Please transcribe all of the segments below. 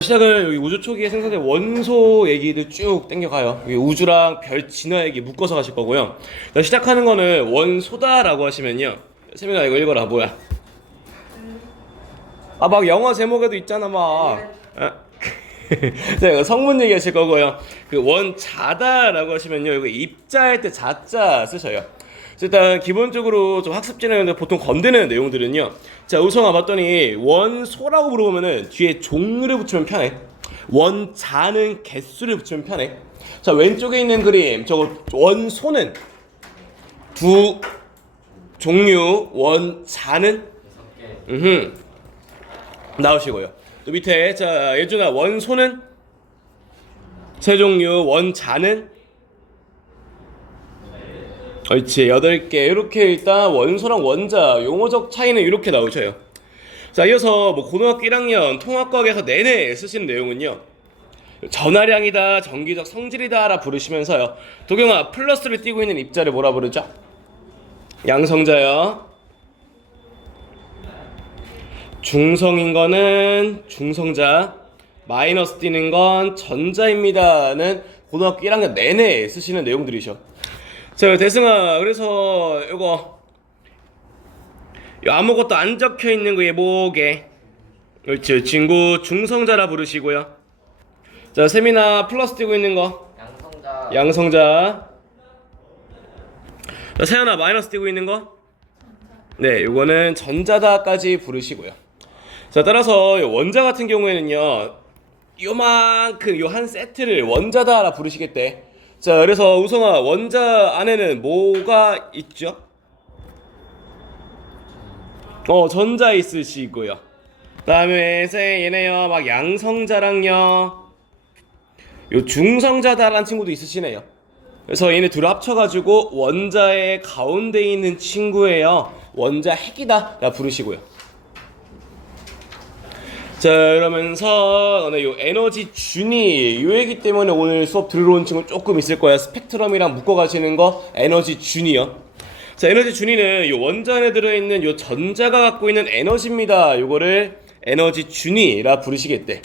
시작을 여기 우주 초기에 생성된 원소 얘기를 쭉 땡겨가요. 여기 우주랑 별 진화 얘기 묶어서 가실 거고요. 시작하는 거는 원소다라고 하시면요. 세민아 이거 읽어라. 뭐야? 아 막 영어 제목에도 있잖아 막. 자 이거 성문 얘기하실 거고요. 그 원자다라고 하시면요. 이거 입자할 때 자자 쓰셔요. 일단 기본적으로 좀 학습 진행하는데 보통 건드는 내용들은요. 자 우성아 봤더니 원소라고 물어보면은 뒤에 종류를 붙이면 편해. 원자는 개수를 붙이면 편해. 자 왼쪽에 있는 그림 저거 원소는 두 종류, 원자는 나오시고요. 또 밑에 자 예준아 원소는 세 종류, 원자는 그렇지 8개 이렇게 일단 원소랑 원자 용어적 차이는 이렇게 나오셔요. 자 이어서 뭐 고등학교 1학년 통합과학에서 내내 쓰시는 내용은요. 전하량이다 전기적 성질이다 라 부르시면서요. 도경아 플러스를 띄고 있는 입자를 뭐라 부르죠? 양성자요. 중성인 거는 중성자, 마이너스 띄는 건 전자입니다는 고등학교 1학년 내내 쓰시는 내용들이셔. 자 대승아 그래서 이거 아무것도 안 적혀 있는 거에 뭐게? 그렇지 친구 중성자라 부르시고요. 자 세민아 플러스 띄고 있는 거 양성자. 자 세연아 마이너스 띄고 있는 거? 네 요거는 전자다까지 부르시고요. 자 따라서 원자 같은 경우에는요 요만큼 요 한 세트를 원자다라 부르시겠대. 자 그래서 우성아 원자 안에는 뭐가 있죠? 전자 있으시고요. 다음에 얘네요 막 양성자랑요 요 중성자다라는 친구도 있으시네요. 그래서 얘네 둘을 합쳐가지고 원자의 가운데 있는 친구예요. 원자 핵이다 라 부르시고요. 자 이러면서 오늘 요 에너지 준위 요 얘기 때문에 오늘 수업 들으러 온 친구 조금 있을 거야. 스펙트럼이랑 묶어 가시는 거 에너지 준위요. 자 에너지 준위는 요 원자 안에 들어있는 요 전자가 갖고 있는 에너지입니다. 요거를 에너지 준위라 부르시겠대.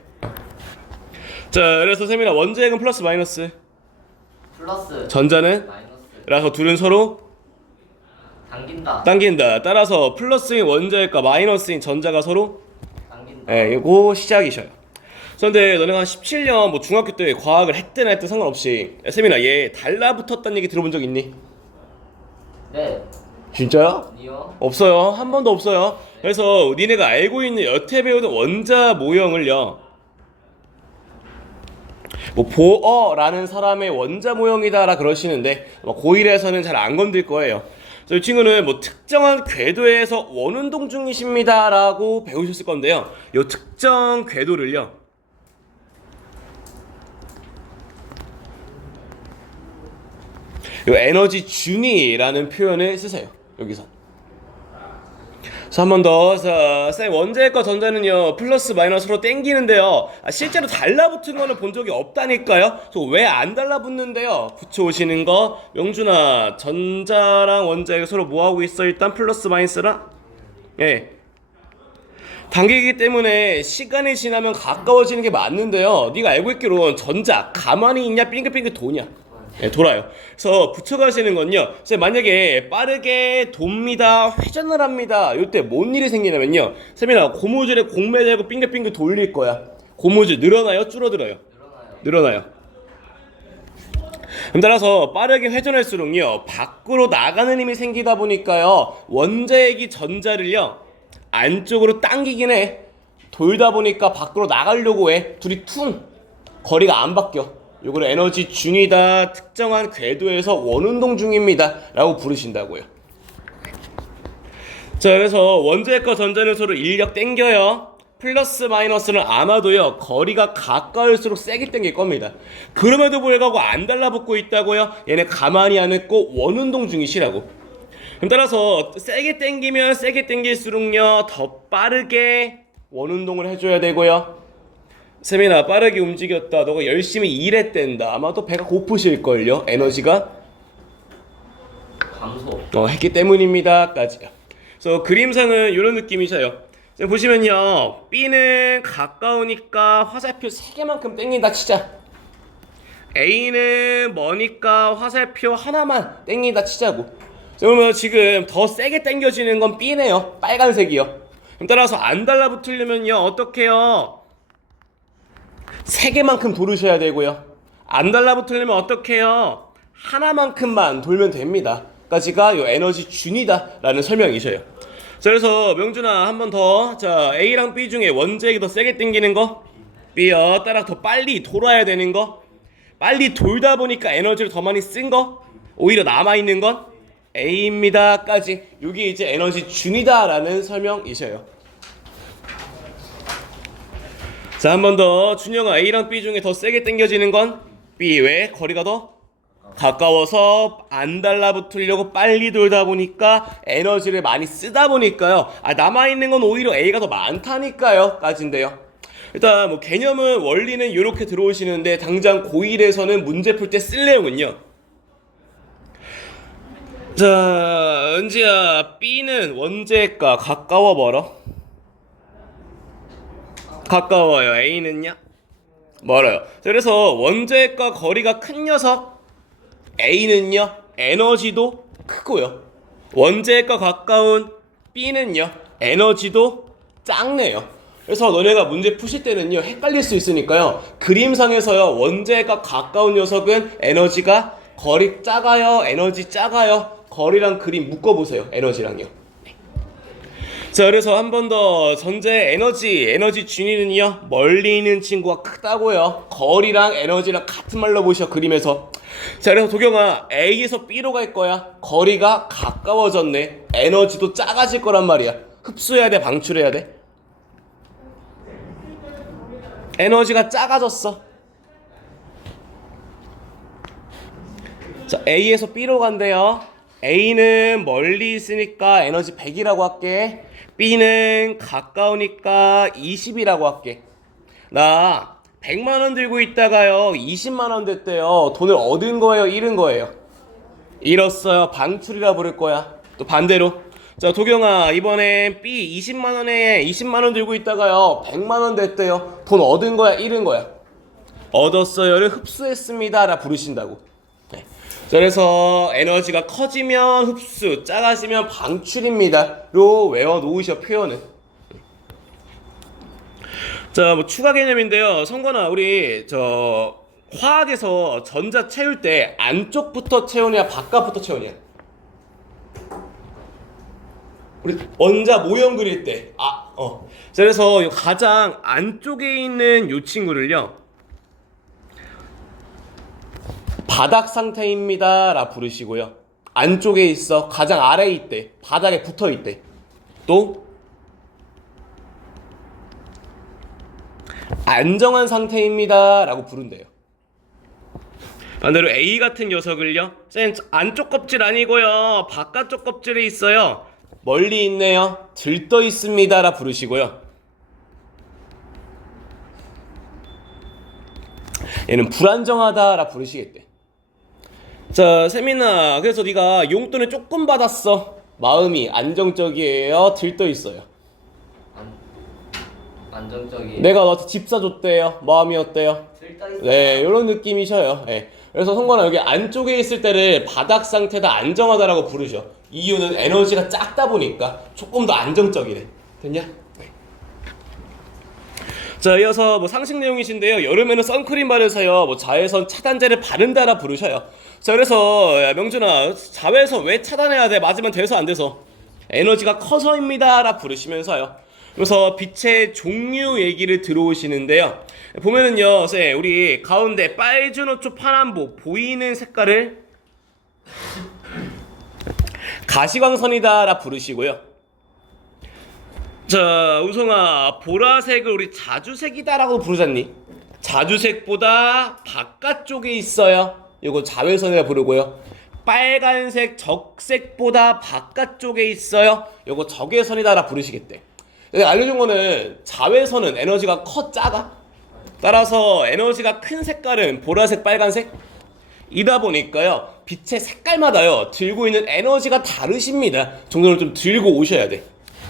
자 그래서 세민아 원자핵은 플러스 마이너스? 플러스 전자는? 마이너스 그래서 둘은 서로? 당긴다. 따라서 플러스인 원자핵과 마이너스인 전자가 서로? 예, 이거 시작이셔요. 그런데 너네가 한 17년 뭐 중학교 때 과학을 했든 안 했든 상관없이 세민아 얘 달라붙었다는 얘기 들어본 적 있니? 네. 진짜요? 아니요. 없어요. 한 번도 없어요. 그래서 니네가 알고 있는 여태 배우는 원자 모형을요 뭐 보어라는 사람의 원자 모형이다라 그러시는데 고1에서는 잘 안 건들 거예요. 그래서 이 친구는 뭐 특정한 궤도에서 원운동 중이십니다 라고 배우셨을 건데요. 이 특정 궤도를요 이 에너지 준위라는 표현을 쓰세요. 여기서 자, 한 번 더. 자, 쌤 원자핵과 전자는요 플러스 마이너스로 땡기는데요 실제로 달라붙은 거는 본 적이 없다니까요. 왜 안 달라붙는데요? 붙여오시는 거. 명준아 전자랑 원자핵 서로 뭐하고 있어? 일단 플러스 마이너스랑 예 당기기 때문에 시간이 지나면 가까워지는 게 맞는데요. 네가 알고 있기로는 전자 가만히 있냐 빙글빙글 도냐? 네, 돌아요. 그래서 붙여가시는 건요. 만약에 빠르게 돕니다, 회전을 합니다. 이때 뭔 일이 생기냐면요. 세민아 고무줄에 공매대고 빙글빙글 돌릴 거야. 고무줄 늘어나요? 줄어들어요? 늘어나요. 그럼 따라서 빠르게 회전할수록요 밖으로 나가는 힘이 생기다 보니까요 원자핵이 전자를요 안쪽으로 당기긴 해. 돌다 보니까 밖으로 나가려고 해. 둘이 퉁 거리가 안 바뀌어. 요거를 에너지 준위다. 특정한 궤도에서 원운동 중입니다 라고 부르신다고요. 자 그래서 원자핵과 전자는 서로 인력 땡겨요. 플러스 마이너스는 아마도요 거리가 가까울수록 세게 땡길 겁니다. 그럼에도 불구하고 안 달라붙고 있다고요. 얘네 가만히 안 있고 원운동 중이시라고. 그럼 따라서 세게 땡기면 세게 땡길수록요 더 빠르게 원운동을 해줘야 되고요. 세민아 빠르게 움직였다. 너가 열심히 일했댄다. 아마도 배가 고프실걸요. 에너지가 감소 했기 때문입니다 까지요. 그래서 그림상은 이런 느낌이셔요. 지금 보시면요, B는 가까우니까 화살표 3개만큼 땡긴다 치자. A는 머니까 화살표 하나만 땡긴다 치자고. 그러면 지금 더 세게 땡겨지는 건 B네요. 빨간색이요. 그럼 따라서 안 달라붙으려면요, 어떻게 해요? 3개만큼 돌으셔야 되고요. 안 달라붙으려면 어떻게 해요? 하나만큼만 돌면 됩니다. 까지가 요 에너지 준이다 라는 설명이셔요. 자, 그래서 명준아 한 번 더. 자, A랑 B 중에 원자핵이 더 세게 당기는 거 B요. 따라 더 빨리 돌아야 되는 거, 빨리 돌다 보니까 에너지를 더 많이 쓴 거, 오히려 남아있는 건 A입니다 까지. 이게 이제 에너지 준이다 라는 설명이셔요. 자, 한 번 더. 준영아, A랑 B 중에 더 세게 당겨지는 건 B. 왜? 거리가 더 가까워서 안 달라붙으려고 빨리 돌다 보니까 에너지를 많이 쓰다 보니까요. 남아있는 건 오히려 A가 더 많다니까요 까지인데요. 일단 뭐 개념은 원리는 이렇게 들어오시는데 당장 고1에서는 문제 풀 때 쓸 내용은요. 자, 은지야, B는 원자핵과 가까워 멀어? 가까워요. A는요? 멀어요. 자, 그래서 원자핵과 거리가 큰 녀석 A는요, 에너지도 크고요. 원자핵과 가까운 B는요, 에너지도 작네요. 그래서 너네가 문제 푸실 때는요, 헷갈릴 수 있으니까요, 그림상에서요, 원자핵과 가까운 녀석은 에너지가 거리 작아요, 에너지 작아요. 거리랑 그림 묶어보세요. 에너지랑요. 자, 그래서 한 번 더. 전제 에너지 준위는요, 멀리 있는 친구가 크다고요. 거리랑 에너지랑 같은 말로 보셔, 그림에서. 자, 그래서 도경아, A에서 B로 갈 거야. 거리가 가까워졌네. 에너지도 작아질 거란 말이야. 흡수해야 돼, 방출해야 돼? 에너지가 작아졌어. 자, A에서 B로 간대요. A는 멀리 있으니까 에너지 100이라고 할게. B는 가까우니까 20이라고 할게. 나 100만원 들고 있다가요 20만원 됐대요. 돈을 얻은 거예요, 잃은 거예요? 잃었어요. 방출이라 부를 거야. 또 반대로. 자, 도경아, 이번엔 B 20만원에 20만원 들고 있다가요 100만원 됐대요. 돈 얻은 거야, 잃은 거야? 얻었어요를 흡수했습니다 라 부르신다고. 네. 자, 그래서 에너지가 커지면 흡수, 작아지면 방출입니다 로 외워놓으셔, 표현은. 자, 뭐 추가 개념인데요. 성건아, 우리 화학에서 전자 채울 때 안쪽부터 채우냐 바깥부터 채우냐? 우리 원자 모형 그릴 때 자, 그래서 가장 안쪽에 있는 요 친구를요, 바닥 상태입니다 라 부르시고요. 안쪽에 있어, 가장 아래에 있대, 바닥에 붙어 있대. 또 안정한 상태입니다 라고 부른대요. 반대로 A 같은 녀석을요, 쌤 안쪽 껍질 아니고요 바깥쪽 껍질에 있어요, 멀리 있네요, 들떠 있습니다 라 부르시고요. 얘는 불안정하다 라 부르시겠대. 자, 세민아, 그래서 네가 용돈을 조금 받았어. 마음이 안정적이에요, 들떠 있어요? 안정적이. 내가 너한테 집 사줬대요. 마음이 어때요? 들떠있어요. 네, 이런 느낌이셔요. 네. 그래서 성관아, 여기 안쪽에 있을 때를 바닥 상태다, 안정하다라고 부르셔. 이유는 에너지가 작다 보니까 조금 더 안정적이래. 됐냐? 네. 자, 이어서 뭐 상식 내용이신데요. 여름에는 선크림 바르세요. 뭐 자외선 차단제를 바른다라 부르셔요. 자, 그래서 야, 명준아, 자외선 왜 차단해야 돼? 맞으면 돼서 안 돼서? 에너지가 커서입니다라 부르시면서요. 그래서 빛의 종류 얘기를 들어오시는데요. 보면은요, 쌤, 우리 가운데 빨주노초 파남보 보이는 색깔을 가시광선이다라 부르시고요. 자, 우성아, 보라색을 우리 자주색이다라고 부르잖니? 자주색보다 바깥쪽에 있어요. 이거 자외선이라 부르고요. 빨간색 적색보다 바깥쪽에 있어요. 이거 적외선이다라 부르시겠대. 근데 알려준 거는 자외선은 에너지가 커, 작아? 따라서 에너지가 큰 색깔은 보라색, 빨간색? 이다 보니까요, 빛의 색깔마다요 들고 있는 에너지가 다르십니다. 정도를 좀 들고 오셔야 돼.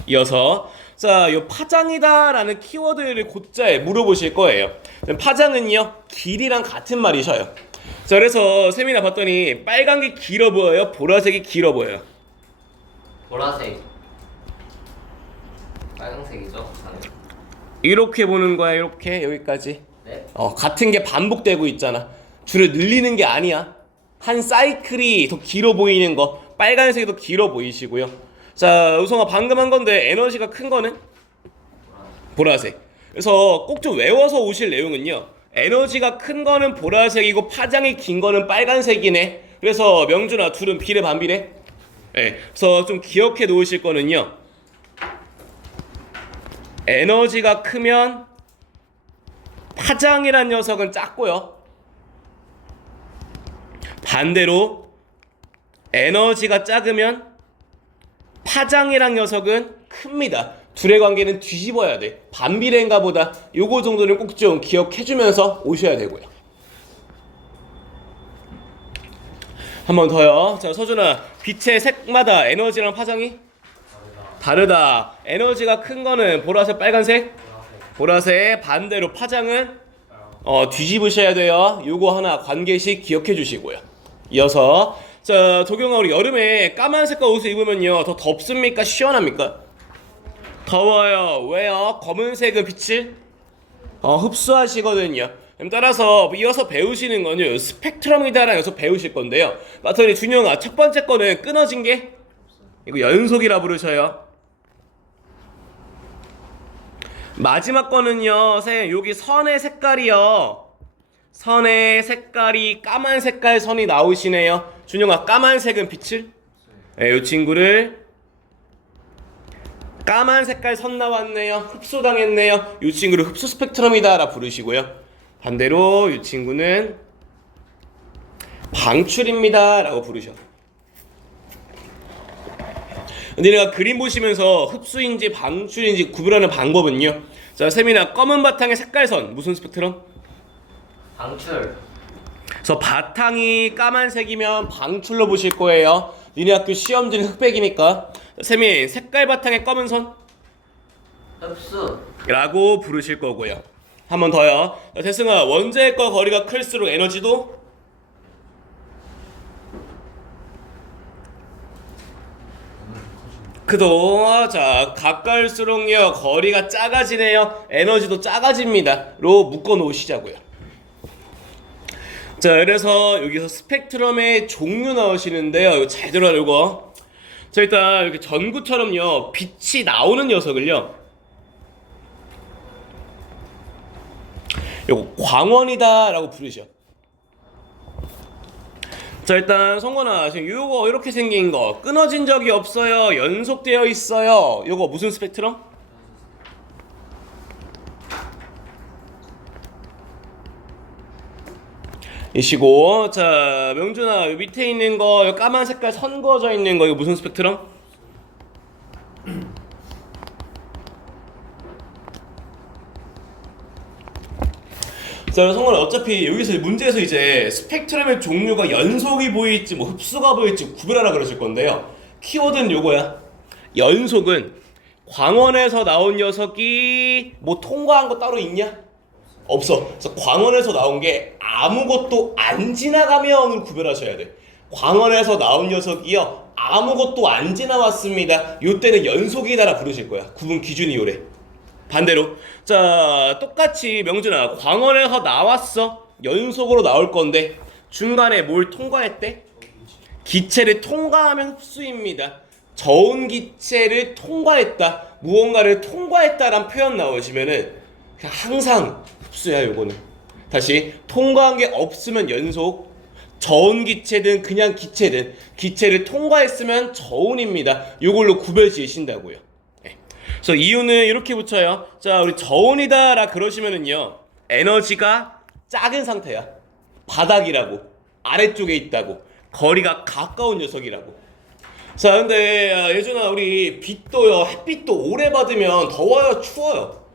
이어서 자, 요 파장이다라는 키워드를 곧잘 물어보실 거예요. 파장은요, 길이랑 같은 말이셔요. 자, 그래서 세미나 봤더니 빨간 게 길어 보여요? 보라색이 길어 보여요? 보라색. 빨강색이죠? 이렇게 보는 거야, 이렇게 여기까지. 네. 같은 게 반복되고 있잖아. 줄을 늘리는 게 아니야. 한 사이클이 더 길어 보이는 거, 빨간색이 더 길어 보이시고요. 자, 우성아 방금 한 건데 에너지가 큰 거는 보라색. 그래서 꼭 좀 외워서 오실 내용은요. 에너지가 큰 거는 보라색이고 파장이 긴 거는 빨간색이네. 그래서 명준아 둘은 비례 반비례? 네. 그래서 좀 기억해 놓으실 거는요. 에너지가 크면 파장이란 녀석은 작고요. 반대로 에너지가 작으면 파장이란 녀석은 큽니다. 둘의 관계는 뒤집어야 돼. 반비례인가 보다. 요거 정도는 꼭 좀 기억해주면서 오셔야 되고요. 한 번 더요. 자, 서준아, 빛의 색마다 에너지랑 파장이 다르다. 에너지가 큰 거는 보라색, 빨간색? 보라색. 반대로 파장은 뒤집으셔야 돼요. 요거 하나 관계식 기억해 주시고요. 이어서 자, 도경아, 우리 여름에 까만 색깔 옷을 입으면요 더 덥습니까? 시원합니까? 더워요. 왜요? 검은색은 빛을 흡수하시거든요. 따라서 이어서 배우시는 건요 스펙트럼이다라는 녀석 배우실 건데요. 마터리 준영아, 첫 번째 거는 끊어진 게 이거 연속이라 부르셔요. 마지막 거는요, 선생님, 여기 선의 색깔이요. 선의 색깔이 까만 색깔 선이 나오시네요. 준영아, 까만색은 빛을? 네, 이 친구를 까만 색깔 선 나왔네요. 흡수당했네요. 이 친구를 흡수 스펙트럼이다 라 부르시고요. 반대로 이 친구는 방출입니다 라고 부르셔. 근데 내가 그림 보시면서 흡수인지 방출인지 구별하는 방법은요. 자, 세미나 검은 바탕의 색깔선 무슨 스펙트럼? 방출. 그래서 바탕이 까만색이면 방출로 보실 거예요. 니네 학교 시험지는 흑백이니까. 세민, 색깔 바탕의 검은 선? 흡수. 라고 부르실 거고요. 한 번 더요. 자, 대승아, 원자핵과 거리가 클수록 에너지도 그도 자 가까울수록요 거리가 작아지네요. 에너지도 작아집니다. 로 묶어 놓으시자고요. 자, 그래서 여기서 스펙트럼의 종류 나오시는데요. 이거 잘 들어요, 이거. 자, 일단 이렇게 전구처럼요 빛이 나오는 녀석을요 요거 광원이다 라고 부르죠. 자, 일단 성건아, 지금 요거 이렇게 생긴 거 끊어진 적이 없어요, 연속되어 있어요. 요거 무슨 스펙트럼? 이시고. 자, 명준아, 요 밑에 있는 거, 요 까만 색깔 선 그어져 있는 거 이거 무슨 스펙트럼? 자, 성건아, 어차피 여기서 문제에서 이제 스펙트럼의 종류가 연속이 보일지 뭐 흡수가 보일지 구별하라 그러실 건데요. 키워드는 요거야. 연속은 광원에서 나온 녀석이 뭐 통과한 거 따로 있냐? 없어. 그래서 광원에서 나온 게 아무것도 안 지나가면을 구별하셔야 돼. 광원에서 나온 녀석이요 아무것도 안 지나왔습니다. 요때는 연속이다라 부르실 거야. 구분 기준이 요래. 반대로 자, 똑같이 명준아, 광원에서 나왔어. 연속으로 나올 건데 중간에 뭘 통과했대? 기체를 통과하면 흡수입니다. 저온 기체를 통과했다, 무언가를 통과했다란 표현 나오시면은 그냥 항상 흡수야. 요거는 다시 통과한 게 없으면 연속, 저온 기체든 그냥 기체든 기체를 통과했으면 저온입니다. 요걸로 구별 지으신다고요. 그래서 이유는 이렇게 붙여요. 자, 우리 저온이다 라 그러시면은요 에너지가 작은 상태야. 바닥이라고, 아래쪽에 있다고, 거리가 가까운 녀석이라고. 자, 근데 예준아, 우리 빛도요 햇빛도 오래 받으면 더워요, 추워요?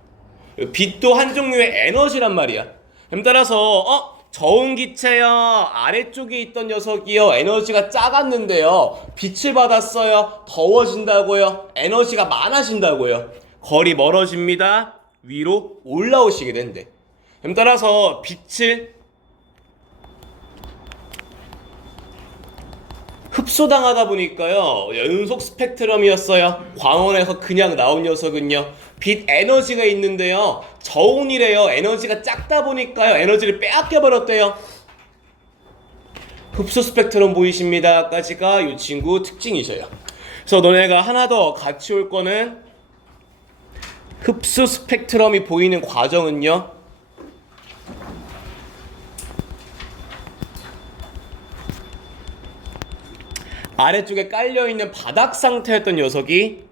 빛도 한 종류의 에너지란 말이야. 그럼 따라서 저온 기체요 아래쪽에 있던 녀석이요 에너지가 작았는데요 빛을 받았어요, 더워진다고요? 에너지가 많아진다고요? 거리 멀어집니다. 위로 올라오시게 된대. 그럼 따라서 빛을 흡수당하다 보니까요, 연속 스펙트럼이었어요. 광원에서 그냥 나온 녀석은요, 빛 에너지가 있는데요, 저온이래요. 에너지가 작다 보니까요, 에너지를 빼앗겨 버렸대요. 흡수 스펙트럼 보이십니다 까지가 이 친구 특징이셔요. 그래서 너네가 하나 더 같이 올 거는 흡수 스펙트럼이 보이는 과정은요, 아래쪽에 깔려있는 바닥 상태였던 녀석이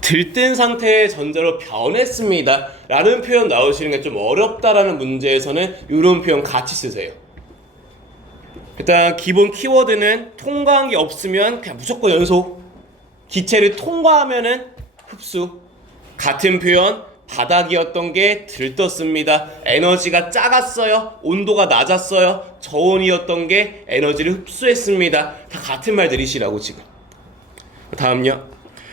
들뜬 상태의 전자로 변했습니다 라는 표현 나오시는 게 좀 어렵다라는 문제에서는 이런 표현 같이 쓰세요. 일단 기본 키워드는 통과한 게 없으면 그냥 무조건 연속, 기체를 통과하면은 흡수. 같은 표현, 바닥이었던 게 들떴습니다. 에너지가 작았어요. 온도가 낮았어요. 저온이었던 게 에너지를 흡수했습니다. 다 같은 말들이시라고 지금. 다음요.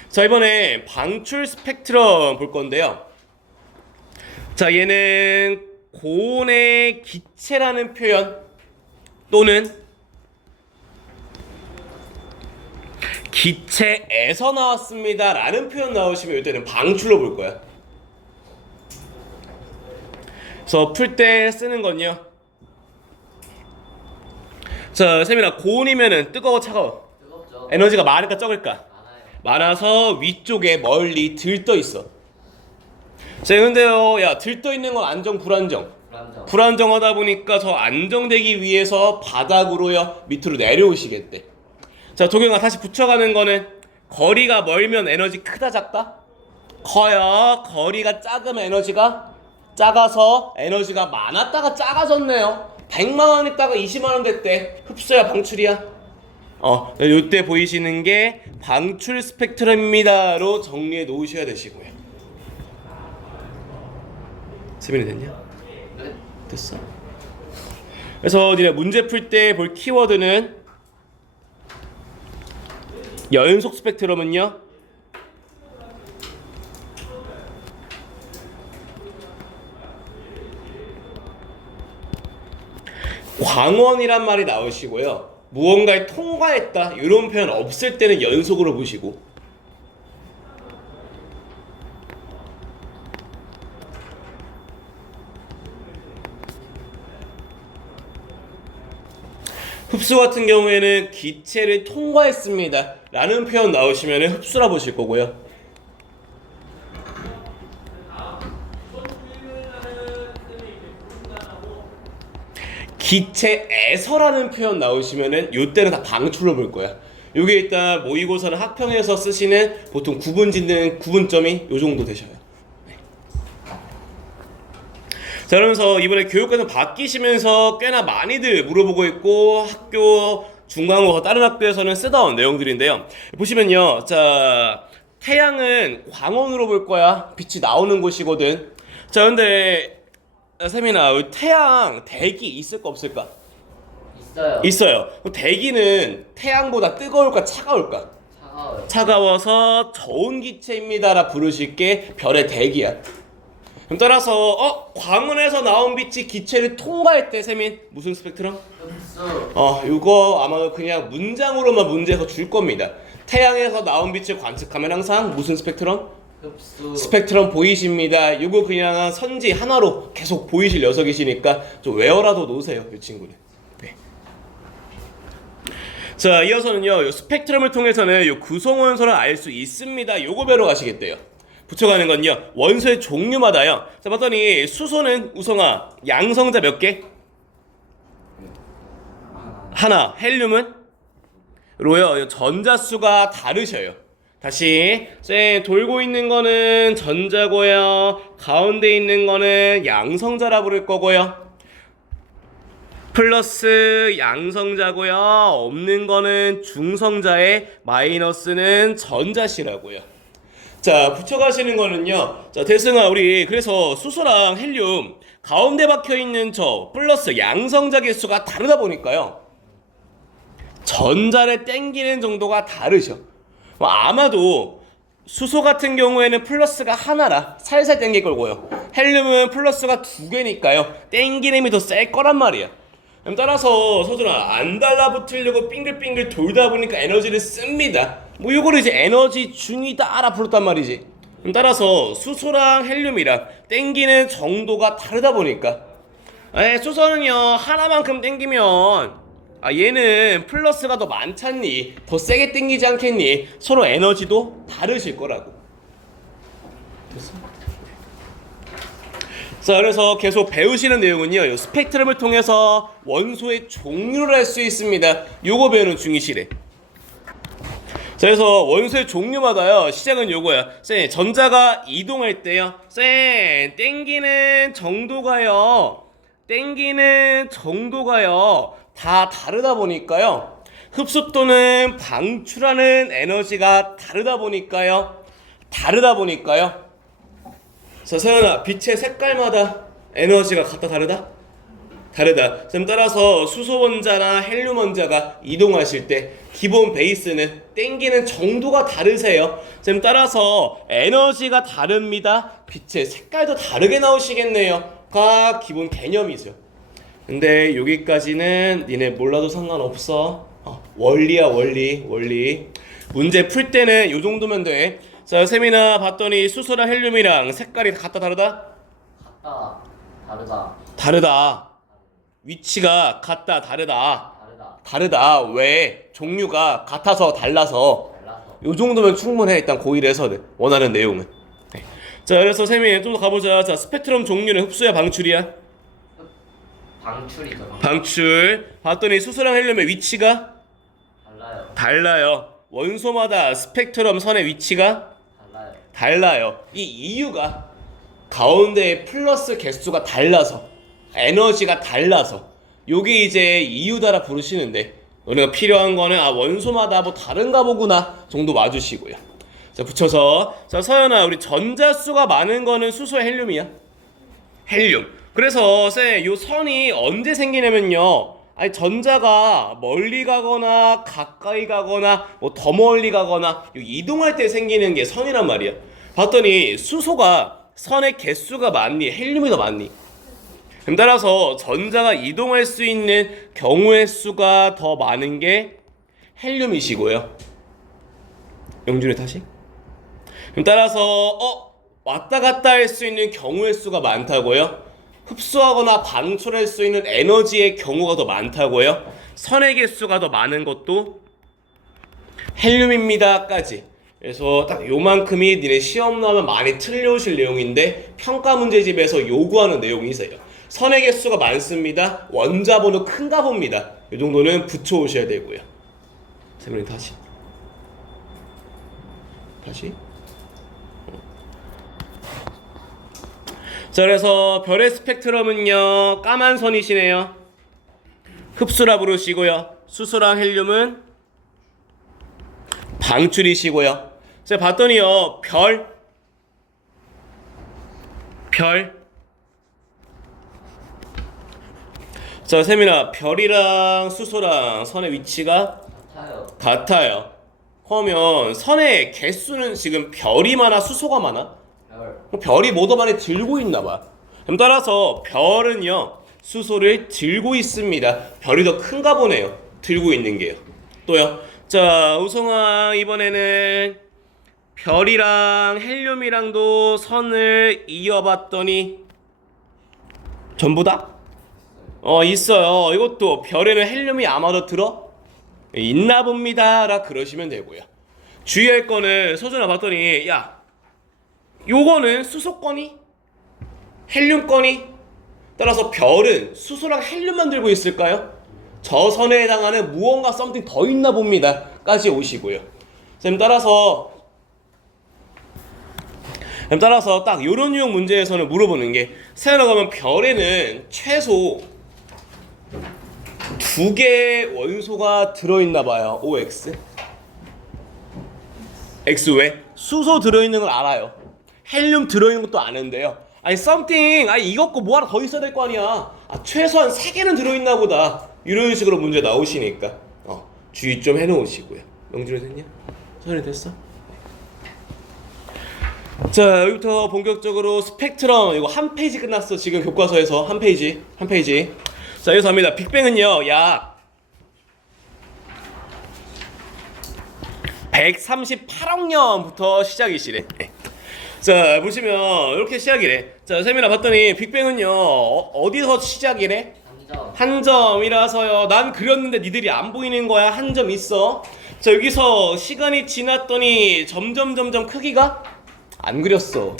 자, 이번에 방출 스펙트럼 볼 건데요. 자, 얘는 고온의 기체라는 표현 또는 기체에서 나왔습니다 라는 표현 나오시면 이때는 방출로 볼 거야. 그래서 풀 때 쓰는 건요, 자, 세민아, 고온이면은 뜨거워 차가워? 뜨겁죠. 에너지가 많을까 적을까? 많아요. 많아서 위쪽에 멀리 들떠 있어. 자, 근데요, 야, 들떠 있는 건 안정 불안정? 불안정. 불안정하다 보니까 저 안정되기 위해서 바닥으로요 밑으로 내려오시겠대. 자, 도경아, 다시 붙여가는 거는 거리가 멀면 에너지 크다 작다? 커요. 거리가 작으면 에너지가 작아서 에너지가 많았다가 작아졌네요. 100만원 있다가 20만원 됐대. 흡수야 방출이야? 요때 보이시는 게 방출 스펙트럼입니다로 정리해 놓으셔야 되시고요. 세민이 됐냐? 네. 됐어. 그래서 니네 문제 풀 때 볼 키워드는 연속 스펙트럼은요, 광원이란 말이 나오시고요, 무언가에 통과했다 이런 표현 없을 때는 연속으로 보시고, 흡수 같은 경우에는 기체를 통과했습니다 라는 표현 나오시면 흡수라 보실 거고요, 기체에서라는 표현 나오시면은 요때는 다 방출로 볼 거야. 요게 일단 모의고사는 학평에서 쓰시는 보통 구분 짓는 구분점이 요 정도 되셔요. 네. 자, 그러면서 이번에 교육과정 바뀌시면서 꽤나 많이들 물어보고 있고 학교 중간고사 다른 학교에서는 쓰던 내용들인데요. 보시면요, 자, 태양은 광원으로 볼 거야. 빛이 나오는 곳이거든. 자, 근데 세민아, 태양 대기 있을까 없을까? 있어요. 있어요. 그럼 대기는 태양보다 뜨거울까 차가울까? 차가워요. 차가워서 저온 기체입니다라 부르실 게 별의 대기야. 그럼 따라서 광원에서 나온 빛이 기체를 통과할 때 세민 무슨 스펙트럼? 흡수. 이거 아마 그냥 문장으로만 문제에서 줄 겁니다. 태양에서 나온 빛을 관측하면 항상 무슨 스펙트럼? 흡수. 스펙트럼 보이십니다. 이거 그냥 선지 하나로 계속 보이실 녀석이시니까 좀 외워라도 놓으세요, 이 친구는. 네. 자, 이어서는요, 요 스펙트럼을 통해서는 요 구성원소를 알 수 있습니다. 요거 배러 가시겠대요. 붙여가는 건요, 원소의 종류마다요. 자, 봤더니 수소는 우성아 양성자 몇 개? 하나. 헬륨은? 로요, 전자수가 다르셔요. 다시 돌고 있는 거는 전자고요, 가운데 있는 거는 양성자라 부를 거고요, 플러스 양성자고요, 없는 거는 중성자에 마이너스는 전자시라고요. 자, 붙여가시는 거는요, 자, 대승아, 우리 그래서 수소랑 헬륨 가운데 박혀있는 저 플러스 양성자 개수가 다르다 보니까요, 전자를 땡기는 정도가 다르죠. 아마도 수소 같은 경우에는 플러스가 하나라 살살 땡길 거고요. 헬륨은 플러스가 두 개니까요. 땡기는 힘이 더 셀 거란 말이야. 따라서 서준아, 안 달라붙으려고 빙글빙글 돌다 보니까 에너지를 씁니다. 뭐 이거를 이제 에너지 중이다라 불렀단 말이지. 따라서 수소랑 헬륨이랑 땡기는 정도가 다르다 보니까 수소는요 하나만큼 땡기면 얘는 플러스가 더 많잖니, 더 세게 땡기지 않겠니, 서로 에너지도 다르실 거라고. 됐어? 자, 그래서 계속 배우시는 내용은요, 이 스펙트럼을 통해서 원소의 종류를 알 수 있습니다. 요거 배우는 중이시래. 자, 그래서 원소의 종류마다요, 시작은 요거야. 쌤, 전자가 이동할 때요, 쌤, 땡기는 정도가요, 다 다르다 보니까요, 흡수 또는 방출하는 에너지가 다르다 보니까요. 자, 세연아, 빛의 색깔마다 에너지가 같다 다르다? 다르다. 쌤, 따라서 수소 원자나 헬륨 원자가 이동하실 때 기본 베이스는 땡기는 정도가 다르세요. 쌤, 따라서 에너지가 다릅니다. 빛의 색깔도 다르게 나오시겠네요. 가 기본 개념이죠. 근데 여기까지는 니네 몰라도 상관없어. 원리야, 원리. 문제 풀 때는 요 정도면 돼. 자, 세미나 봤더니 수소랑 헬륨이랑 색깔이 같다 다르다? 다르다. 위치가 같다 다르다. 왜? 종류가 같아서 달라서. 요 정도면 충분해. 일단 고1에서는 원하는 내용은. 네. 자, 그래서 세미 좀 더 가보자. 자, 스펙트럼 종류는 흡수야 방출이야? 방출이죠. 방출. 봤더니 수소랑 헬륨의 위치가 달라요. 원소마다 스펙트럼 선의 위치가 달라요. 이 이유가 가운데의 플러스 개수가 달라서, 에너지가 달라서, 요게 이제 이유다라 부르시는데, 우리가 필요한 거는 원소마다 뭐 다른가 보구나 정도 와주시고요. 자, 붙여서, 자, 서연아, 우리 전자수가 많은 거는 수소 헬륨이야? 헬륨. 그래서 요 선이 언제 생기냐면요, 전자가 멀리 가거나 가까이 가거나 뭐 더 멀리 가거나 이동할 때 생기는 게 선이란 말이야. 봤더니 수소가 선의 개수가 많니, 헬륨이 더 많니? 그럼 따라서 전자가 이동할 수 있는 경우의 수가 더 많은 게 헬륨이시고요. 영준이 다시. 그럼 따라서 왔다 갔다 할 수 있는 경우의 수가 많다고요. 흡수하거나 방출할 수 있는 에너지의 경우가 더 많다고요. 선의 개수가 더 많은 것도 헬륨입니다까지. 그래서 딱 요만큼이 니네 시험 나오면 많이 틀려오실 내용인데 평가 문제집에서 요구하는 내용이세요. 선의 개수가 많습니다. 원자 번호 큰가 봅니다. 이 정도는 붙여오셔야 되고요. 세민이 다시. 자, 그래서 별의 스펙트럼은요, 까만 선이시네요. 흡수라 부르시고요. 수소랑 헬륨은 방출이시고요. 제가 봤더니요, 별. 자, 세민아, 별이랑 수소랑 선의 위치가 같아요. 그러면 선의 개수는 지금 별이 많아, 수소가 많아? 별이 뭐 더 많이 들고 있나봐. 그럼 따라서 별은요, 수소를 들고 있습니다. 별이 더 큰가 보네요. 들고 있는 게요. 또요. 자, 우성아, 이번에는 별이랑 헬륨이랑도 선을 이어봤더니 전부 다? 있어요. 이것도 별에는 헬륨이 아마도 들어 있나 봅니다 라 그러시면 되고요. 주의할 거는 서준아 봤더니, 야, 요거는 수소권이? 헬륨권이? 따라서 별은 수소랑 헬륨만 들고 있을까요? 저 선에 해당하는 무언가 something 더 있나 봅니다 까지 오시고요. 따라서 딱 요런 유형 문제에서는 물어보는 게, 세연아, 그러면 별에는 최소 2개의 원소가 들어있나 봐요. OX. X 왜? 수소 들어있는 걸 알아요. 헬륨 들어있는 것도 아는데요. something, 이것 거 뭐 하나 더 있어야 될 거 아니야. 최소한 3개는 들어있나 보다. 이런 식으로 문제 나오시니까. 주의 좀 해놓으시고요. 명준이 됐냐? 선이 됐어? 자, 여기부터 본격적으로 스펙트럼 이거 한 페이지 끝났어. 지금 교과서에서 한 페이지. 자, 여기서 합니다. 빅뱅은요 약 138억 년부터 시작이시래. 자, 보시면 이렇게 시작이래. 자, 세민아 봤더니 빅뱅은요 어디서 시작이래? 한 점이라서요. 난 그렸는데 니들이 안 보이는 거야. 한 점 있어. 자, 여기서 시간이 지났더니 점점 크기가 안 그렸어.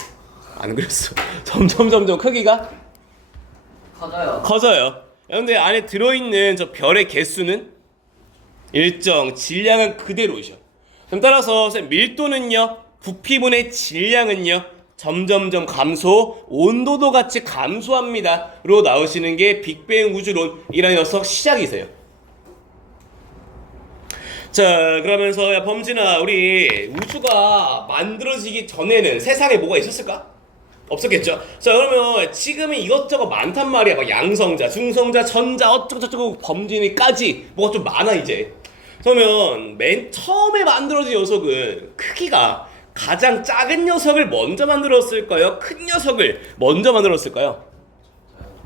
점점 크기가 커져요. 그런데 안에 들어있는 저 별의 개수는 일정, 질량은 그대로죠. 그럼 따라서 밀도는요, 부피분의 질량은요 점점 감소, 온도도 같이 감소합니다 로 나오시는 게 빅뱅 우주론이라는 녀석 시작이세요. 자, 그러면서 야 범진아, 우리 우주가 만들어지기 전에는 세상에 뭐가 있었을까? 없었겠죠. 자, 그러면 지금은 이것저것 많단 말이야. 막 양성자, 중성자, 전자 어쩌고저쩌고 범진이까지 뭐가 좀 많아 이제. 그러면 맨 처음에 만들어진 녀석은 크기가 가장 작은 녀석을 먼저 만들었을까요? 큰 녀석을 먼저 만들었을까요?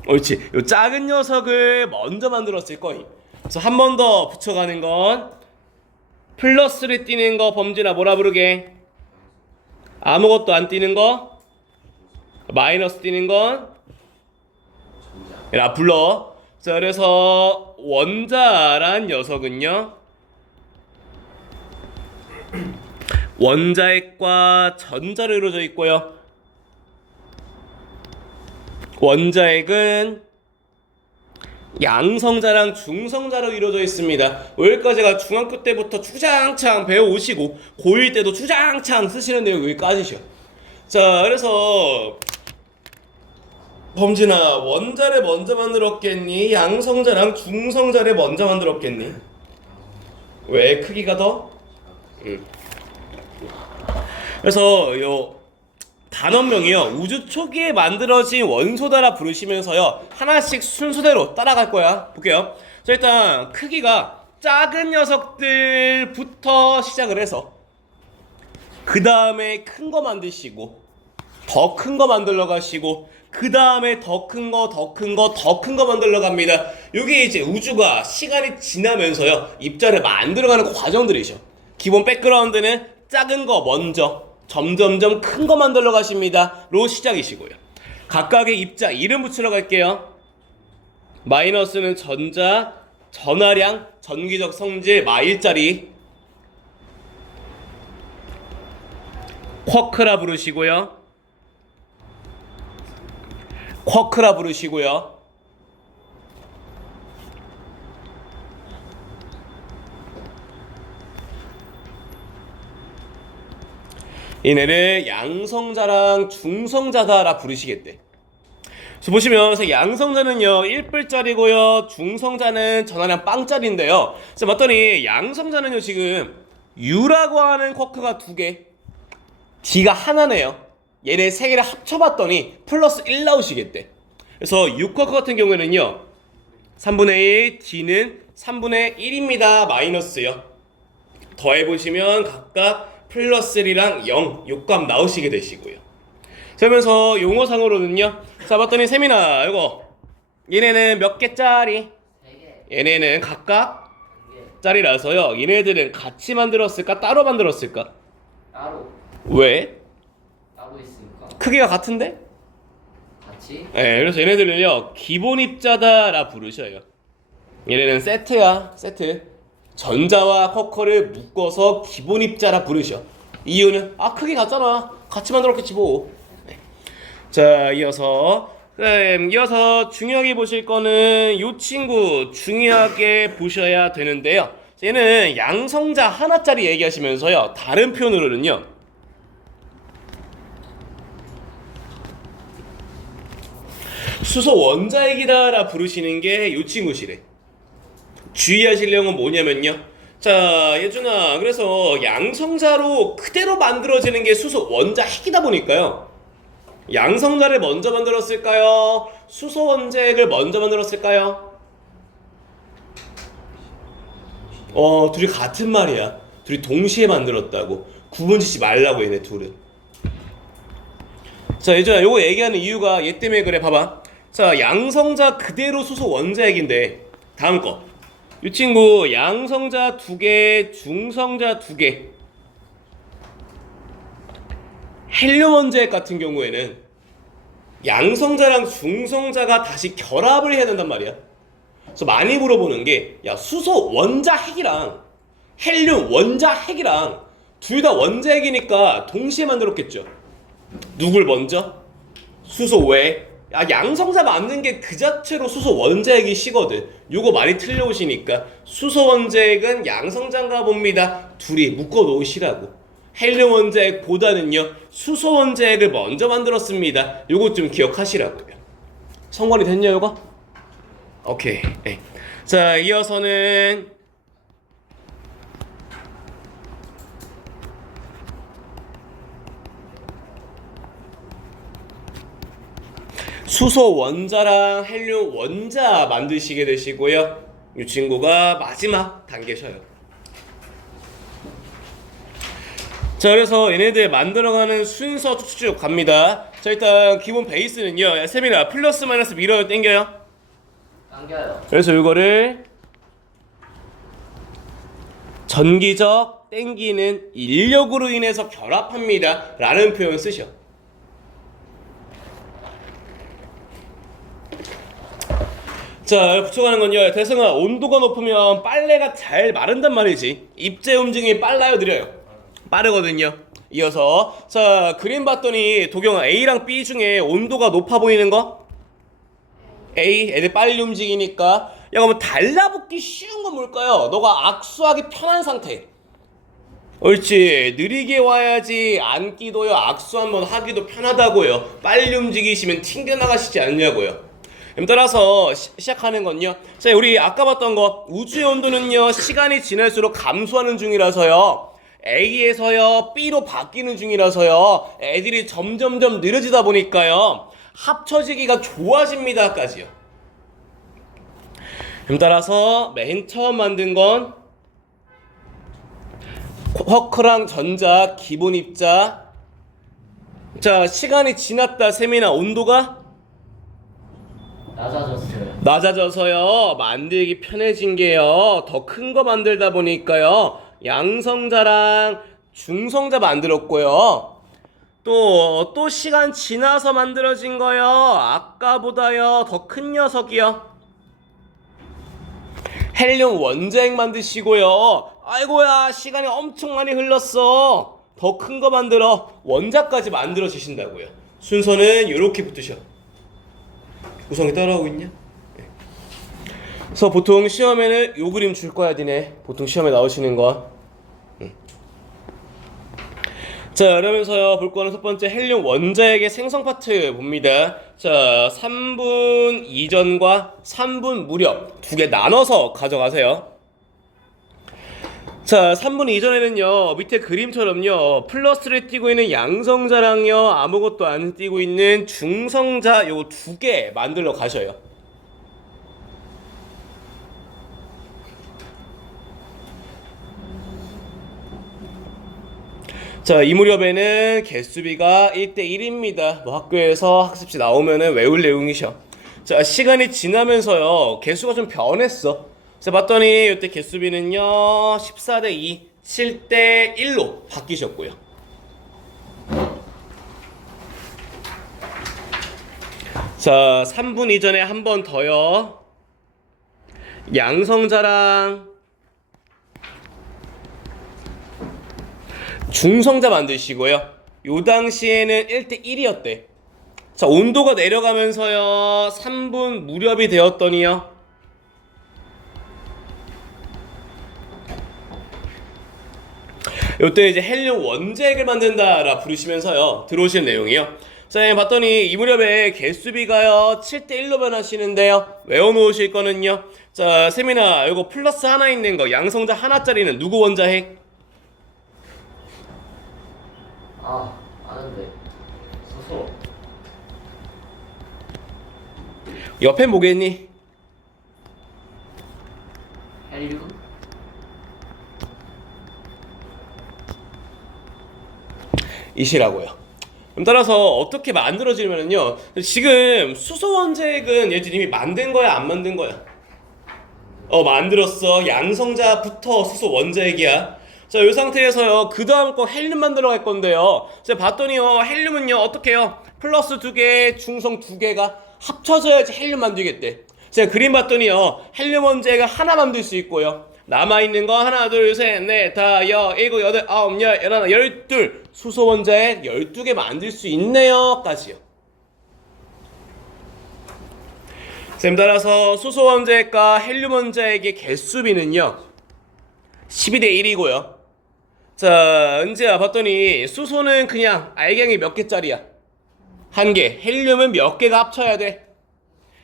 옳지. 요 작은 녀석을 먼저 만들었을 거임. 그래서 한 번 더 붙여가는 건 플러스를 띄는 거 범진아 뭐라 부르게? 아무것도 안 띄는 거? 마이너스 띄는 건? 라 불러. 자, 그래서 원자란 녀석은요 원자핵과 전자로 이루어져 있고요. 원자핵은 양성자랑 중성자로 이루어져 있습니다. 여기까지가 중학교 때부터 주장창 배워오시고 고1 때도 주장창 쓰시는 내용 여기까지죠. 자, 그래서 범진아, 원자를 먼저 만들었겠니? 양성자랑 중성자를 먼저 만들었겠니? 왜 크기가 더? 그래서 요 단원명이요 우주 초기에 만들어진 원소다라 부르시면서요 하나씩 순서대로 따라갈 거야. 볼게요. 자, 일단 크기가 작은 녀석들부터 시작을 해서 그 다음에 큰 거 만드시고 더 큰 거 만들러 가시고 그 다음에 더 큰 거 만들러 갑니다. 이게 이제 우주가 시간이 지나면서요 입자를 만들어가는 과정들이죠. 기본 백그라운드는 작은 거 먼저 점점점 큰 거 만들러 가십니다 로 시작이시고요. 각각의 입자 이름 붙이러 갈게요. 마이너스는 전자, 전하량, 전기적 성질 마일짜리 쿼크라 부르시고요. 얘네를 양성자랑 중성자다라 부르시겠대. 그래서 보시면 양성자는요 1불짜리고요 중성자는 전하량 빵짜리인데요. 그래서 봤더니 양성자는요 지금 U라고 하는 쿼크가 2개, D가 하나네요. 얘네 3개를 합쳐봤더니 플러스 1 나오시겠대. 그래서 U 쿼크 같은 경우에는요 3분의 1, D는 3분의 1입니다. 마이너스요. 더해보시면 각각 플러스 1이랑 0 요값 나오시게 되시고요. 그러면서 용어상으로는요 자, 봤더니 세민아 이거 얘네는 몇 개짜리? 3개. 얘네는 각각 1개. 짜리라서요 얘네들은 같이 만들었을까 따로 만들었을까? 따로. 왜? 따로 있으니까. 크기가 같은데? 같이. 네, 그래서 얘네들은요 기본 입자다라 부르셔요. 얘네는 세트야, 세트. 전자와 쿼커를 묶어서 기본 입자라 부르셔. 이유는 크기 같잖아. 같이 만들었겠지 뭐. 네. 자, 이어서 중요하게 보실 거는 이 친구 중요하게 보셔야 되는데요. 얘는 양성자 하나짜리 얘기하시면서요 다른 표현으로는요 수소 원자핵이다라 부르시는 게 이 친구시래. 주의하실 내용은 뭐냐면요 자, 예준아, 그래서 양성자로 그대로 만들어지는 게 수소 원자핵이다 보니까요 양성자를 먼저 만들었을까요? 수소 원자핵을 먼저 만들었을까요? 둘이 같은 말이야. 둘이 동시에 만들었다고. 구분짓지 말라고 얘네 둘은. 자, 예전에 요거 얘기하는 이유가 얘 때문에 그래. 봐봐. 자, 양성자 그대로 수소 원자핵인데 다음 거. 이 친구 양성자 2개, 중성자 2개. 헬륨 원자핵 같은 경우에는 양성자랑 중성자가 다시 결합을 해야 된단 말이야. 그래서 많이 물어보는 게, 야, 수소 원자핵이랑 헬륨 원자핵이랑 둘 다 원자핵이니까 동시에 만들었겠죠. 누굴 먼저? 수소 왜? 야, 양성자 만든 게 그 자체로 수소 원자핵이 시거든. 요거 많이 틀려오시니까 수소 원자핵은 양성자인가 봅니다. 둘이 묶어 놓으시라고. 헬륨 원자핵보다는요 수소 원자핵을 먼저 만들었습니다. 요거 좀 기억하시라고요. 성관이 됐냐 요거? 오케이. 네. 자, 이어서는 수소 원자랑 헬륨 원자 만드시게 되시고요. 이 친구가 마지막 단계셔요. 자, 그래서 얘네들 만들어가는 순서 쭉쭉 갑니다. 자, 일단 기본 베이스는요. 야, 세민아, 플러스 마이너스 밀어요, 땡겨요? 당겨요. 그래서 이거를 전기적 땡기는 인력으로 인해서 결합합니다 라는 표현 쓰셔. 자, 붙여가는 건요. 대승아, 온도가 높으면 빨래가 잘 마른단 말이지. 입제 움직임이 빨라요, 느려요? 빠르거든요. 이어서 자, 그림 봤더니 도경아, A랑 B 중에 온도가 높아 보이는 거? A, 애들 빨리 움직이니까. 야, 그러면 달라붙기 쉬운 건 뭘까요? 너가 악수하기 편한 상태. 옳지. 느리게 와야지 앉기도요, 악수 한번 하기도 편하다고요. 빨리 움직이시면 튕겨나가시지 않냐고요. 따라서 시작하는 건요. 자, 우리 아까 봤던 거, 우주의 온도는요 시간이 지날수록 감소하는 중이라서요, A에서요 B로 바뀌는 중이라서요, 애들이 점점점 느려지다 보니까요 합쳐지기가 좋아집니다까지요. 따라서 맨 처음 만든 건 쿼크랑 전자 기본 입자. 자, 시간이 지났다 세미나 온도가 낮아져서요 만들기 편해진 게요, 더 큰 거 만들다 보니까요 양성자랑 중성자 만들었고요. 또 시간 지나서 만들어진 거요, 아까보다요 더 큰 녀석이요 헬륨 원자핵 만드시고요. 아이고야, 시간이 엄청 많이 흘렀어. 더 큰 거 만들어. 원자까지 만들어 주신다고요. 순서는 이렇게 붙으셔. 구성이 따라오고 있냐? 네. 그래서 보통 시험에는 요 그림 줄 거야, 니네. 보통 시험에 나오시는 거. 자, 그러면서요 볼 거는 첫 번째 헬륨 원자핵의 생성 파트 봅니다. 자, 3분 이전과 3분 무렵 두 개 나눠서 가져가세요. 자, 3분 이전에는요 밑에 그림처럼요 플러스를 띄고 있는 양성자랑요 아무것도 안 띄고 있는 중성자 요 두 개 만들러 가셔요. 자, 이 무렵에는 개수비가 1대1입니다. 뭐 학교에서 학습지 나오면은 외울 내용이셔. 자, 시간이 지나면서요 개수가 좀 변했어. 자, 봤더니 이때 개수비는요 14대2, 7대1로 바뀌셨고요. 자, 3분 이전에 한 번 더요. 양성자랑 중성자 만드시고요. 요 당시에는 1대1이었대. 자, 온도가 내려가면서요 3분 무렵이 되었더니요 요때 이제 헬륨 원자핵을 만든다라 부르시면서요 들어오시는 내용이요. 자, 봤더니 이 무렵에 개수비가요 7대1로 변하시는데요, 외워놓으실 거는요. 자, 세민아, 요거 플러스 하나 있는 거 양성자 하나짜리는 누구 원자핵? 아는데 수소. 옆에 뭐겠니? 헬륨? 이시라고요. 그럼 따라서 어떻게 만들어지냐면요. 지금 수소 원자핵은 얘들 이미 만든 거야, 안 만든 거야? 만들었어. 양성자부터 수소 원자핵이야. 자, 이 상태에서요. 그 다음 거 헬륨 만들어 갈 건데요. 제가 봤더니요. 헬륨은요. 어떻게 해요? 플러스 2개, 중성 2개가 합쳐져야지 헬륨 만들겠대. 제가 그림 봤더니요. 헬륨 원자핵을 하나 만들 수 있고요. 남아있는 거 하나, 둘, 셋, 넷, 다, 일곱, 여덟, 아홉, 열, 열하나, 열둘. 수소 원자핵 12개 만들 수 있네요. 까지요. 쌤 따라서 수소 원자핵과 헬륨 원자핵의 개수비는요. 12대 1이고요. 자, 은지야 봤더니 수소는 그냥 알갱이 몇 개짜리야? 한 개. 헬륨은 몇 개가 합쳐야 돼?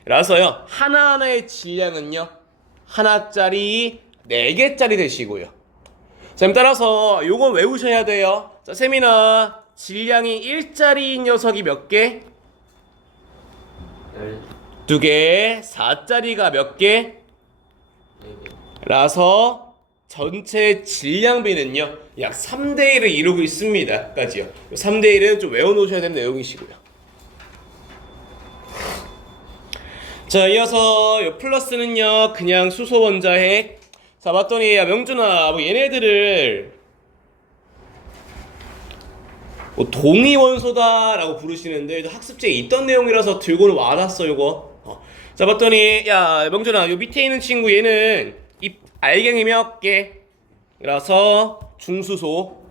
라서요. 하나하나의 질량은요. 하나짜리 4개짜리 되시고요. 쌤 따라서 요거 외우셔야 돼요. 자, 세미나 질량이 1짜리인 녀석이 몇 개? 2개. 4짜리가 몇 개? 4개. 라서 전체 질량비는요 약 3대1을 이루고 있습니다 까지요. 3대1은 좀 외워놓으셔야 되는 내용이시고요. 자, 이어서 요 플러스는요 그냥 수소 원자핵. 자, 봤더니 야 명준아 뭐 얘네들을 뭐 동위원소다 라고 부르시는데 학습지에 있던 내용이라서 들고는 와놨어 요거. 자, 봤더니 야 명준아 요 밑에 있는 친구 얘는 알갱이 몇 개? 라서 중수소.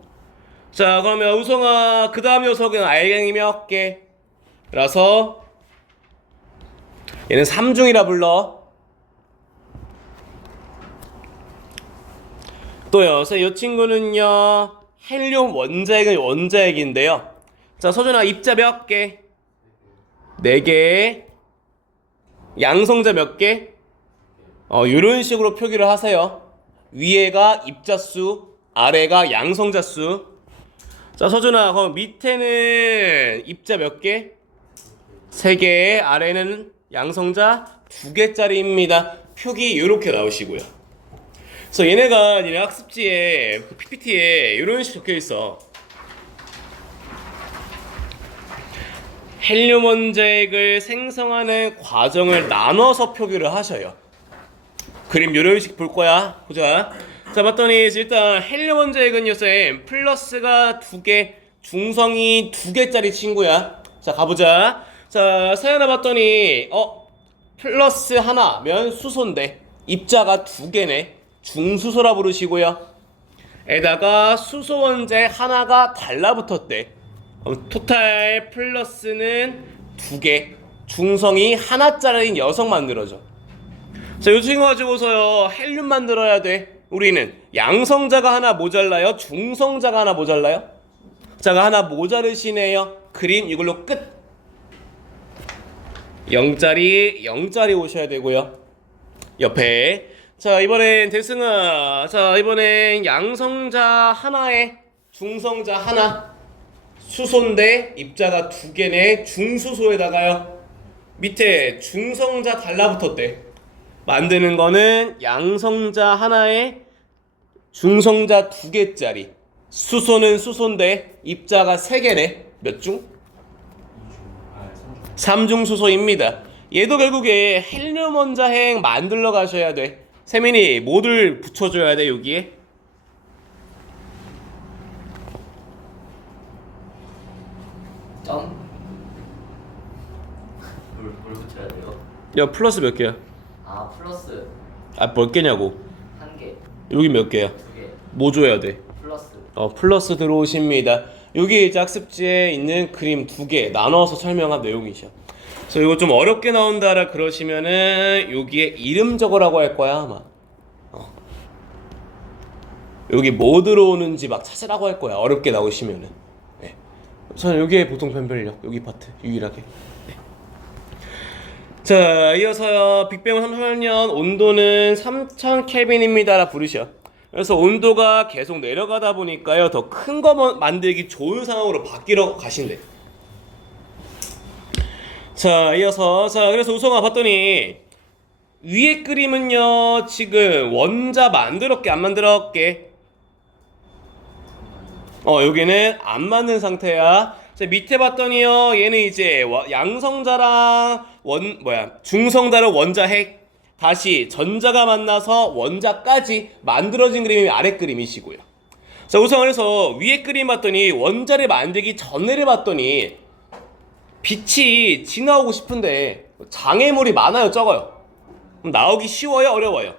자, 그러면 우성아 그 다음 녀석은 알갱이 몇 개? 라서 얘는 3중이라 불러. 또요, 이 친구는요 헬륨 원자핵은 원자핵인데요. 자, 서준아 입자 몇 개? 4개. 양성자 몇 개? 이런 식으로 표기를 하세요. 위에가 입자수, 아래가 양성자수. 자, 서준아, 그럼 밑에는 입자 몇 개? 3개, 아래는 양성자 2개짜리입니다. 표기 이렇게 나오시고요. 그래서 얘네가 니네 학습지에, PPT에 이런 식으로 적혀 있어. 헬륨 원자핵을 생성하는 과정을 나눠서 표기를 하셔요. 그림 이런 식 볼 거야. 보자. 자, 봤더니 일단 헬륨 원자핵은요 쌤 플러스가 2개, 중성이 2개짜리 친구야. 자, 가보자. 자, 서연아 봤더니 플러스 하나면 수소인데 입자가 2개네. 중수소라 부르시고요. 에다가 수소 원자핵 하나가 달라붙었대. 토탈 플러스는 2개, 중성이 하나짜리 녀석 만들어져. 자, 이 친구 가지고서요 헬륨 만들어야 돼. 우리는 양성자가 하나 모자라요? 중성자가 하나 모자라요? 자가 하나 모자르시네요. 그림 이걸로 끝. 0짜리 0짜리 오셔야 되고요. 옆에. 자, 이번엔 대승아. 자, 이번엔 양성자 하나에 중성자 하나. 수소인데 입자가 2개네. 중수소에다가요 밑에 중성자 달라붙었대. 만드는 거는 양성자 하나에 중성자 2개짜리. 수소는 수소인데 입자가 3개네. 몇 중? 3중 수소입니다. 얘도 결국에 헬륨 원자핵 만들러 가셔야 돼. 세민이 뭐를 붙여줘야 돼 여기에? 점? 뭘 붙여야 돼요? 야, 플러스 몇 개야? 아, 플러스 몇 개냐고. 1개, 여기 몇 개야? 2개, 뭐 줘야 돼? 플러스. 플러스 들어오십니다. 여기 이제 학습지에 있는 그림 2개 나눠서 설명한 내용이죠. 그래서 이거 좀 어렵게 나온다라 그러시면은 여기에 이름 적으라고 할 거야 아마. 여기 뭐 들어오는지 막 찾으라고 할 거야. 어렵게 나오시면은. 네. 저는 여기에 보통 변별력 여기 파트 유일하게. 네. 자, 이어서요 빅뱅 3000년 온도는 3000 켈빈입니다라 부르셔. 그래서 온도가 계속 내려가다 보니까요 더 큰 거 만들기 좋은 상황으로 바뀌러 가신대. 자, 이어서 그래서 우성아 봤더니 위에 그림은요 지금 원자 만들었게 안 만들었게? 여기는 안 맞는 상태야. 자, 밑에 봤더니요. 얘는 이제 양성자랑 중성자랑 원자핵 다시 전자가 만나서 원자까지 만들어진 그림이 아래 그림이시고요. 자, 우선 그래서 위에 그림 봤더니 원자를 만들기 전에를 봤더니 빛이 지나오고 싶은데 장애물이 많아요, 적어요? 그럼 나오기 쉬워요, 어려워요?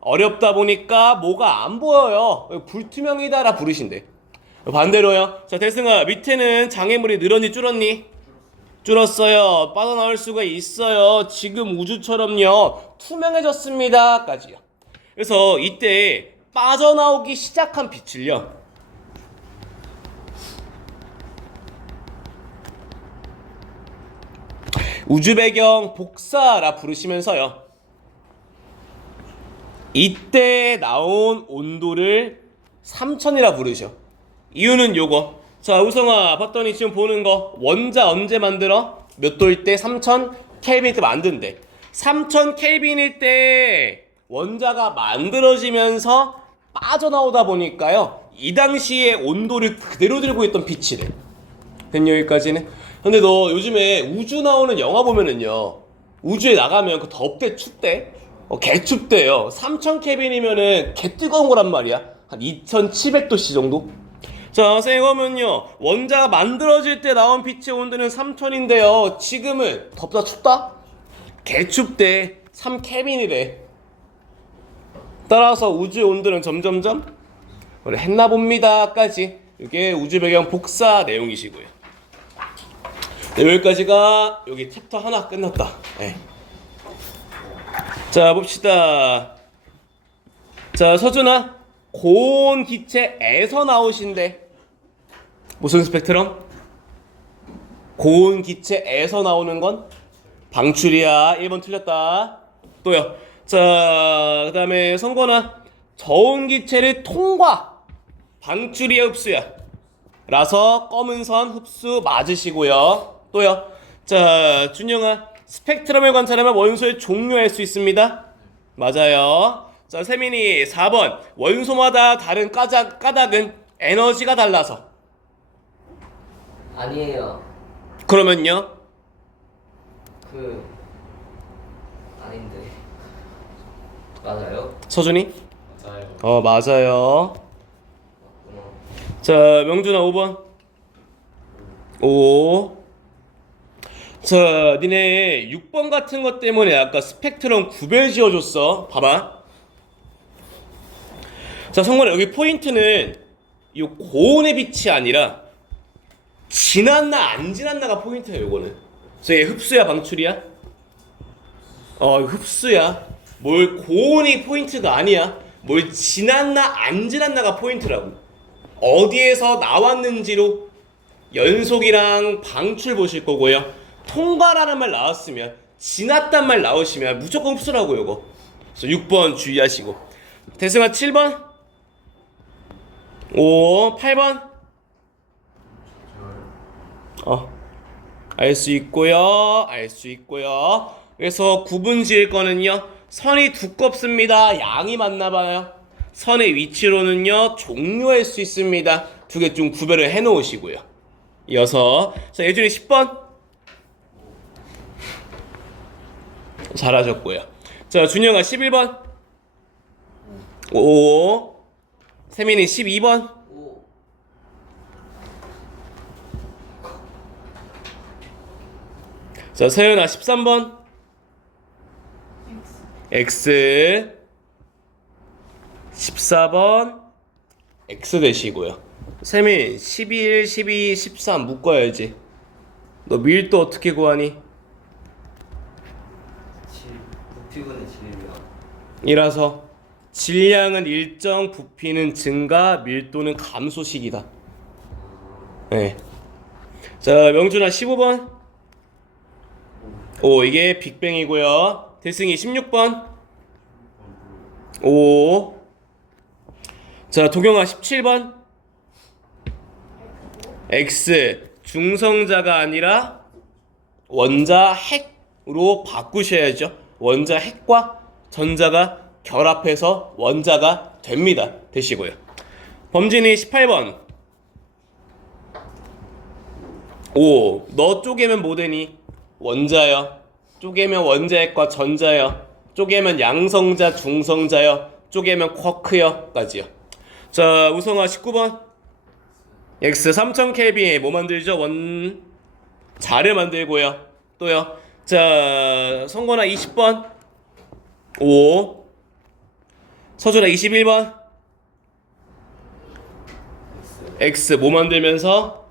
어렵다 보니까 뭐가 안 보여요. 불투명이다라 부르신대. 반대로요. 자, 대승아, 밑에는 장애물이 늘었니 줄었니? 줄었어요. 빠져나올 수가 있어요. 지금 우주처럼요. 투명해졌습니다. 까지요. 그래서 이때 빠져나오기 시작한 빛을요. 우주배경 복사라 부르시면서요. 이때 나온 온도를 3000이라 부르죠. 이유는 요거. 자, 우성아 봤더니 지금 보는 거 원자 언제 만들어? 몇 도일 때? 3000 켈빈일 때 만든대. 3000 켈빈일 때 원자가 만들어지면서 빠져나오다 보니까요, 이 당시에 온도를 그대로 들고 있던 빛이래. 된 여기까지는. 근데 너 요즘에 우주 나오는 영화 보면은요, 우주에 나가면 그 덥대 춥대? 개 춥대요. 3000 켈빈이면은 개 뜨거운 거란 말이야. 한 2700도씨 정도? 자, 선생님, 그러면요, 원자가 만들어질 때 나온 빛의 온도는 3000인데요 지금은 덥다 춥다? 개춥대. 3켈빈이래. 따라서 우주의 온도는 점점점 했나 봅니다까지. 이게 우주 배경 복사 내용이시고요. 네, 여기까지가 여기 챕터 하나 끝났다. 네. 자, 봅시다. 자, 서준아, 고온 기체에서 나오신대. 무슨 스펙트럼? 고온 기체에서 나오는 건 방출이야. 1번 틀렸다. 또요. 자, 그 다음에 성건아, 저온 기체를 통과. 방출이야, 흡수야? 라서 검은 선 흡수 맞으시고요. 또요. 자, 준영아, 스펙트럼을 관찰하면 원소의 종류를 알 수 있습니다. 맞아요. 자, 세민이 4번, 원소마다 다른 까닭은 에너지가 달라서. 아니에요. 그러면요? 아닌데. 맞아요? 서준이? 맞아요. 맞아요. 자, 명준아 5번. 5. 자, 니네 6번 같은 것 때문에 아까 스펙트럼 구별 지어줬어. 봐봐. 자, 성건아, 여기 포인트는 이 고온의 빛이 아니라 지났나 안 지났나가 포인트야. 요거는. 그래서 얘 흡수야 방출이야? 흡수야. 뭘 고온이 포인트가 아니야. 뭘 지났나 안 지났나가 포인트라고. 어디에서 나왔는지로 연속이랑 방출 보실 거고요. 통과라는 말 나왔으면, 지났단 말 나오시면 무조건 흡수라고. 요거. 그래서 6번 주의하시고. 대승아 7번. 5, 8번. 알 수 있고요. 알 수 있고요. 그래서 구분 지을 거는요, 선이 두껍습니다. 양이 맞나봐요. 선의 위치로는요, 종료할 수 있습니다. 두 개 좀 구별을 해 놓으시고요. 이어서, 자, 예준이 10번. 잘하셨고요. 자, 준영아 11번. 5. 세민이 12번. 오. 자, 서연아 13번. X. 14번 X 되시고요. 세민 11, 12, 13 묶어야지. 너 밀도 어떻게 구하니? 부피분의 질량. 이라서 질량은 일정, 부피는 증가, 밀도는 감소식이다. 네. 자, 명준아 15번. 오, 이게 빅뱅이고요. 대승이 16번. 오. 자, 도경아 17번. X. 중성자가 아니라 원자 핵으로 바꾸셔야죠. 원자 핵과 전자가 결합해서 원자가 됩니다. 되시고요. 범진이 18번. 5. 너 쪼개면 뭐 되니? 원자요. 쪼개면 원자핵과 전자요. 쪼개면 양성자, 중성자요. 쪼개면 쿼크요. 까지요. 자, 우성아 19번. X 3000K 뭐 만들죠? 자를 만들고요. 또요. 자, 성건아 20번. 5. 서준아 21번. X 뭐 만들면서?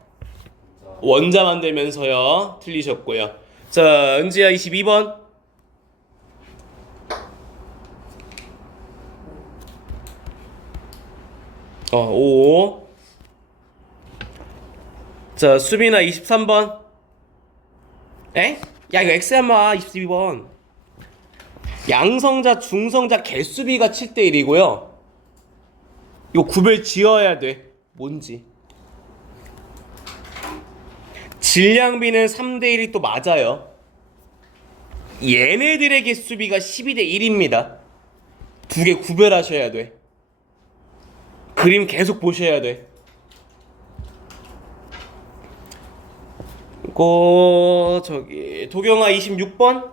원자 만들면서요. 틀리셨고요. 자, 은지야 22번. 5. 자, 수빈아 23번. 에? 야, 이거 X야, 마. 22번. 양성자, 중성자 개수비가 7대 1이고요. 이거 구별 지어야 돼. 뭔지. 질량비는 3대 1이 또 맞아요. 얘네들의 개수비가 12대 1입니다. 두 개 구별하셔야 돼. 그림 계속 보셔야 돼. 이거 저기 도경아 26번.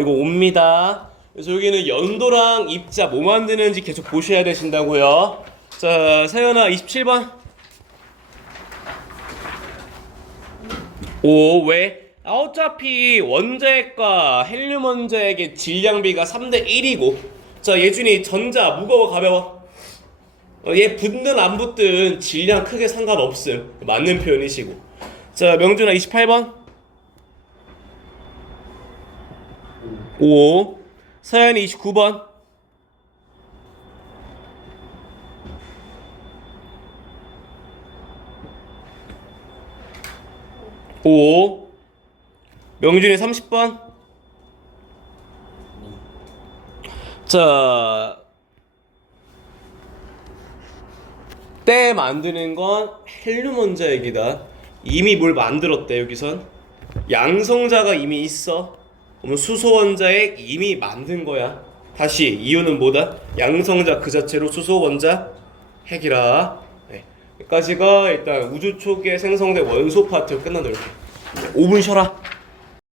이거 옵니다. 그래서 여기는 연도랑 입자 뭐 만드는지 계속 보셔야 되신다고요. 자, 세연아 27번. 왜? 어차피 원자핵과 헬륨 원자핵의 질량비가 3대 1이고. 자, 예준이 전자 무거워 가벼워? 얘 붙든 안 붙든 질량 크게 상관없음. 맞는 표현이시고. 자, 명준아 28번. 5. 서연이 29번. 5. 명준이 30번. 자, 때 만드는 건 헬륨 원자핵이다. 이미 뭘 만들었대. 여기선 양성자가 이미 있어. 그러면 수소 원자핵 이미 만든 거야. 다시 이유는 뭐다? 양성자 그 자체로 수소 원자 핵이라. 네. 여기까지가 일단 우주 초기에 생성된 원소 파트 끝난다. 이렇게 5분 쉬어라.